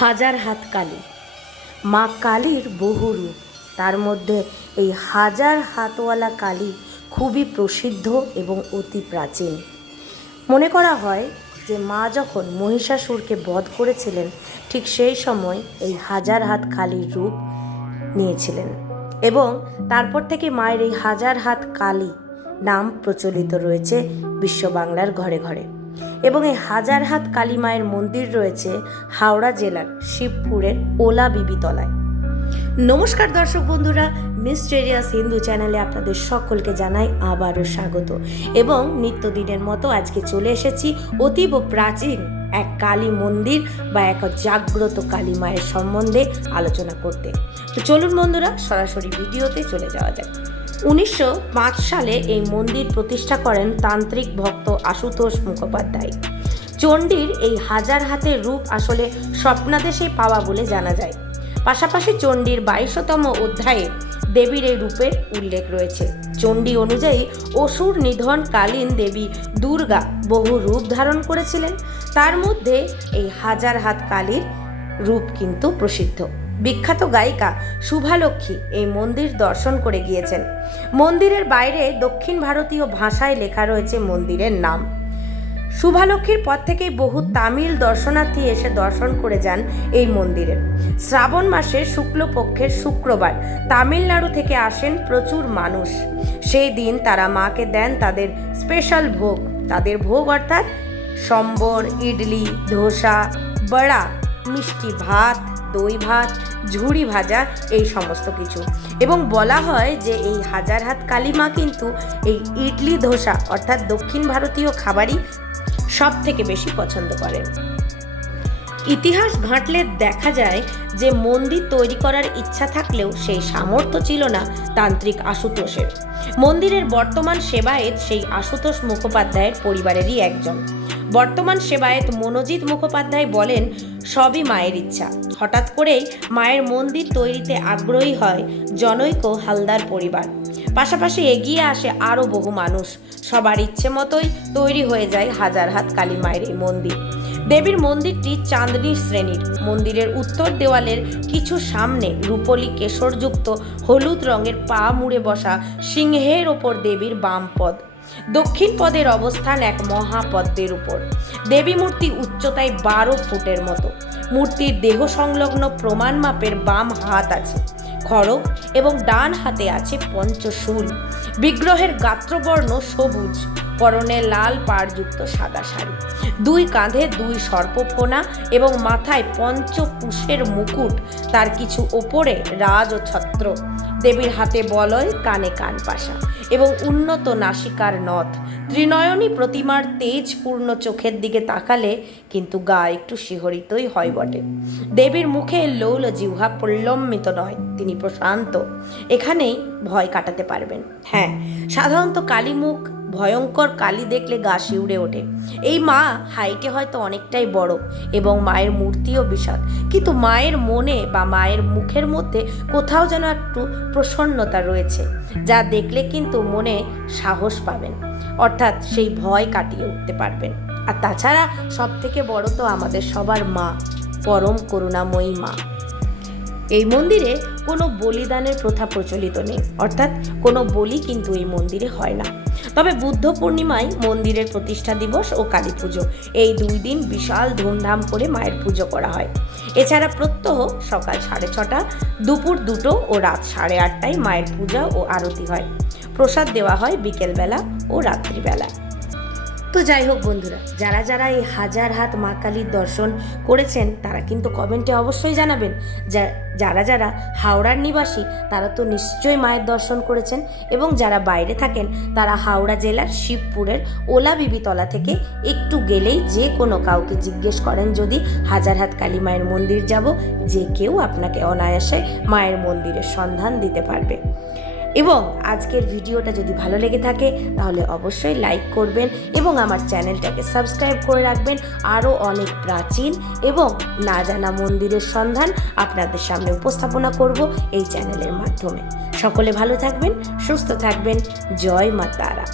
হাজার হাত কালী। মা কালীর বহু রূপ, তার মধ্যে এই হাজার হাতওয়ালা কালী খুবই প্রসিদ্ধ এবং অতি প্রাচীন। মনে করা হয় যে মা যখন মহিষাসুরকে বধ করেছিলেন, ঠিক সেই সময় এই হাজার হাত কালীর রূপ নিয়েছিলেন এবং তারপর থেকে মায়ের এই হাজার হাত কালী নাম প্রচলিত রয়েছে বিশ্ব বাংলার ঘরে ঘরে। এবং এই হাজার হাত কালী মায়ের মন্দির রয়েছে হাওড়া জেলার শিবপুরের ওলা বিবিতলায়। নমস্কার দর্শক বন্ধুরা, মিস্টেরিয়াস হিন্দু চ্যানেলে আপনাদের সকলকে জানাই আবারও স্বাগত। এবং নিত্যদিনের মতো আজকে চলে এসেছি অতীব প্রাচীন এক কালী মন্দির বা এক জাগ্রত কালী মায়ের সম্বন্ধে আলোচনা করতে। তো চলুন বন্ধুরা, সরাসরি ভিডিওতে চলে যাওয়া যাক। 1905 সালে এই মন্দির প্রতিষ্ঠা করেন তান্ত্রিক ভক্ত আশুতোষ মুখোপাধ্যায়। চণ্ডীর এই হাজার হাতের রূপ আসলে স্বপ্নাদেশে পাওয়া বলে জানা যায়। পাশাপাশি চণ্ডীর 22তম অধ্যায়ে দেবীর এই রূপের উল্লেখ রয়েছে। চণ্ডী অনুযায়ী অসুর নিধনকালীন দেবী দুর্গা বহু রূপ ধারণ করেছিলেন, তার মধ্যে এই হাজার হাত কালীর রূপ কিন্তু প্রসিদ্ধ। বিখ্যাত গায়িকা শুভালক্ষ্মী এই মন্দির দর্শন করে গিয়েছেন। মন্দিরের বাইরে দক্ষিণ ভারতীয় ভাষায় লেখা রয়েছে মন্দিরের নাম। শুভালক্ষ্মীর পর থেকেই বহু তামিল দর্শনার্থী এসে দর্শন করে যান এই মন্দিরে। শ্রাবণ মাসের শুক্লপক্ষের শুক্রবার তামিলনাড়ু থেকে আসেন প্রচুর মানুষ। সেই দিন তারা মাকে দেন তাদের স্পেশাল ভোগ। তাদের ভোগ অর্থাৎ সম্বর, ইডলি, ধোসা, বড়া, মিষ্টি ভাত, দই ভাত, ঝুড়ি ভাজা, এই সমস্ত কিছু। এবং বলা হয় যে এই হাজার হাত কালী মা কিন্তু এই ইডলি ধোসা অর্থাৎ দক্ষিণ ভারতীয় খাবারই সব থেকে বেশি পছন্দ করেন। ইতিহাস ঘাঁটলে দেখা যায় যে মন্দির তৈরি করার ইচ্ছা থাকলেও সেই সামর্থ্য ছিল না তান্ত্রিক আশুতোষের। মন্দিরের বর্তমান সেবায়েত সেই আশুতোষ মুখোপাধ্যায়ের পরিবারেরই একজন। বর্তমান সেবায়েত মনোজিৎ মুখোপাধ্যায় বলেন, সবই মায়ের ইচ্ছা। হঠাৎ করেই মায়ের মন্দির তৈরিতে আগ্রহী হয় জনৈক হালদার পরিবার। পাশাপাশি এগিয়ে আসে আরও বহু মানুষ। সবার ইচ্ছে মতোই তৈরি হয়ে যায় হাজার হাত কালী মায়ের এই মন্দির। দেবীর মন্দিরটি চাঁদনি শ্রেণীর। মন্দিরের উত্তর দেওয়ালের কিছু সামনে রূপলি কেশরযুক্ত হলুদ রঙের পা মুড়ে বসা সিংহের ওপর দেবীর বাম পদ। দক্ষিণ পদের অবস্থান এক মহাপদ্মের উপর। দেবী মূর্তি উচ্চতায় 12 ফুটের মতো। মূর্তির দেহ সংলগ্ন প্রমাণ মাপের বাম হাত আছে খড়গ এবং ডান হাতে আছে পঞ্চশূল। বিগ্রহের গাত্রবর্ণ সবুজ, পরনে লাল পাড়যুক্ত সাদা শাড়ি, দুই কাঁধে 2 সর্পফোনা এবং মাথায় পঞ্চকুশের মুকুট, তার কিছু ওপরে রাজ ও ছত্র। দেবীর হাতে বলয়, কানে কানপাশা এবং উন্নত নাসিকার নথ। ত্রিনয়নী প্রতিমার তেজপূর্ণ চোখের দিকে তাকালে কিন্তু গা একটু শিহরিতই হয় বটে। দেবীর মুখে লৌল জিহ্বা প্রলম্বিত নয়, তিনি প্রশান্ত। এখানেই ভয় কাটাতে পারবেন। হ্যাঁ, সাধারণত কালী মুখ ভয়ঙ্কর কালী দেখলে গা শিউরে ওঠে। এই মা হাইটে হয়তো অনেকটাই বড় এবং মায়ের মূর্তিও বিশাল, কিন্তু মায়ের মনে বা মায়ের মুখের মধ্যে কোথাও যেন একটু প্রসন্নতা রয়েছে, যা দেখলে কিন্তু মনে সাহস পাবেন, অর্থাৎ সেই ভয় কাটিয়ে উঠতে পারবেন। আর তাছাড়া সব থেকে বড় তো আমাদের সবার মা, পরম করুণাময়ী মা। এই মন্দিরে কোনো বলিদানের প্রথা প্রচলিত নেই, অর্থাৎ কোনো বলি কিন্তু এই মন্দিরে হয় না। তবে বুদ্ধ পূর্ণিমায় মন্দিরের প্রতিষ্ঠা দিবস ও কালী পুজো, এই 2 দিন বিশাল ধুমধাম করে মায়ের পুজো করা হয়। এছাড়া প্রত্যহ সকাল 6:30, দুপুর 2টো ও রাত 8:30টায় মায়ের পূজা ও আরতি হয়। প্রসাদ দেওয়া হয় বিকেলবেলা ও রাত্রিবেলা। তো যাই হোক বন্ধুরা, যারা যারা এই হাজার হাত মা কালীর দর্শন করেছেন তারা কিন্তু কমেন্টে অবশ্যই জানাবেন। যারা যারা হাওড়ার নিবাসী তারা তো নিশ্চয়ই মায়ের দর্শন করেছেন, এবং যারা বাইরে থাকেন তারা হাওড়া জেলার শিবপুরের ওলা বিবিতলা থেকে একটু গেলেই যে কোনো কাউকে জিজ্ঞেস করেন যদি হাজার হাত কালী মায়ের মন্দির যাব, যে কেউ আপনাকে অনায়াসে মায়ের মন্দিরের সন্ধান দিতে পারবে। এবং আজকের ভিডিওটা যদি ভালো লেগে থাকে তাহলে অবশ্যই লাইক করবেন এবং আমার চ্যানেলটাকে সাবস্ক্রাইব করে রাখবেন। আরও অনেক প্রাচীন এবং না জানা মন্দিরের সন্ধান আপনাদের সামনে উপস্থাপনা করব এই চ্যানেলের মাধ্যমে। সকলে ভালো থাকবেন, সুস্থ থাকবেন। জয় মা তারা।